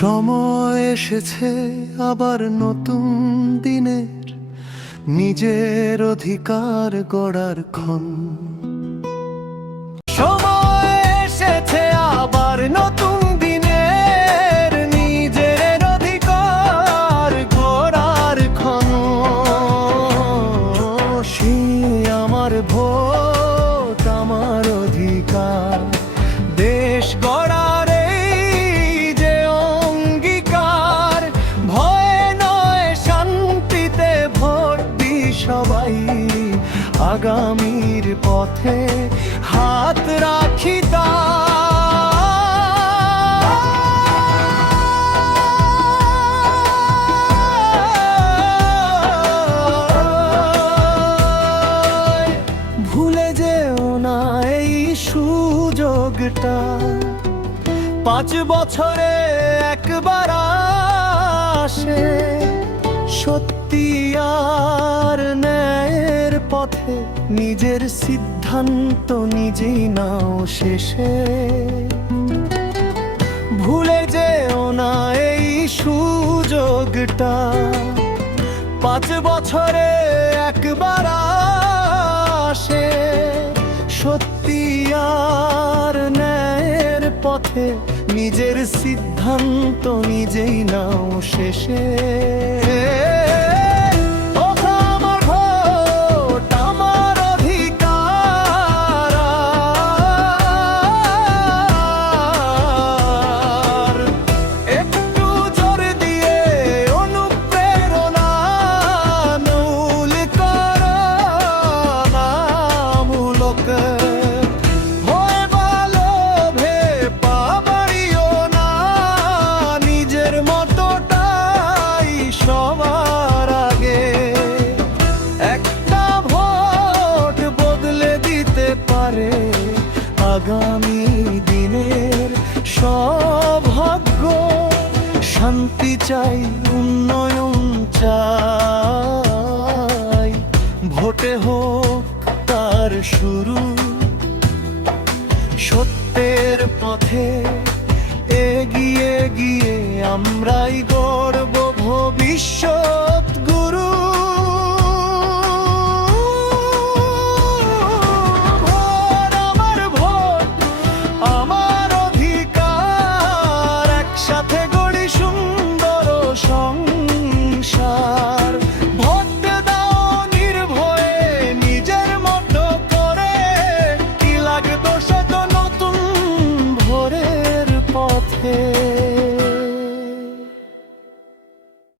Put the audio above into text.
সময় এসেছে আবার নতুন দিনের, নিজের অধিকার গড়ার ক্ষণ। সময় এসেছে আবার নতুন দিনের, নিজের অধিকার গড়ার ক্ষণ। সেই আমার ভোট, আমার অধিকার, দেশ গড়ার এই যে অঙ্গীকার। ভয় নয়, শান্তিতে ভোট দিই সবাই, আগামীর পথে হাত রাখি ভুলে যেও না এই সুযোগটা। 5 বছরে একবার আসে, সত্যি আর ন্যায়ের পথে নিজের সিদ্ধান্ত নিজেই নাও শেষে। ভুলে যেও না এই সুযোগটা, 5 বছরে একবার আসে, সত্যি আর ন্যায়ের পথে নিজের সিদ্ধান্ত নিজেই নাও শেষে। আগামী দিনের সৌভাগ্য, শান্তি চাই, উন্নয়ন চাই, ভোটে হোক তার শুরু। সত্যের পথে এগিয়ে গিয়ে আমরাই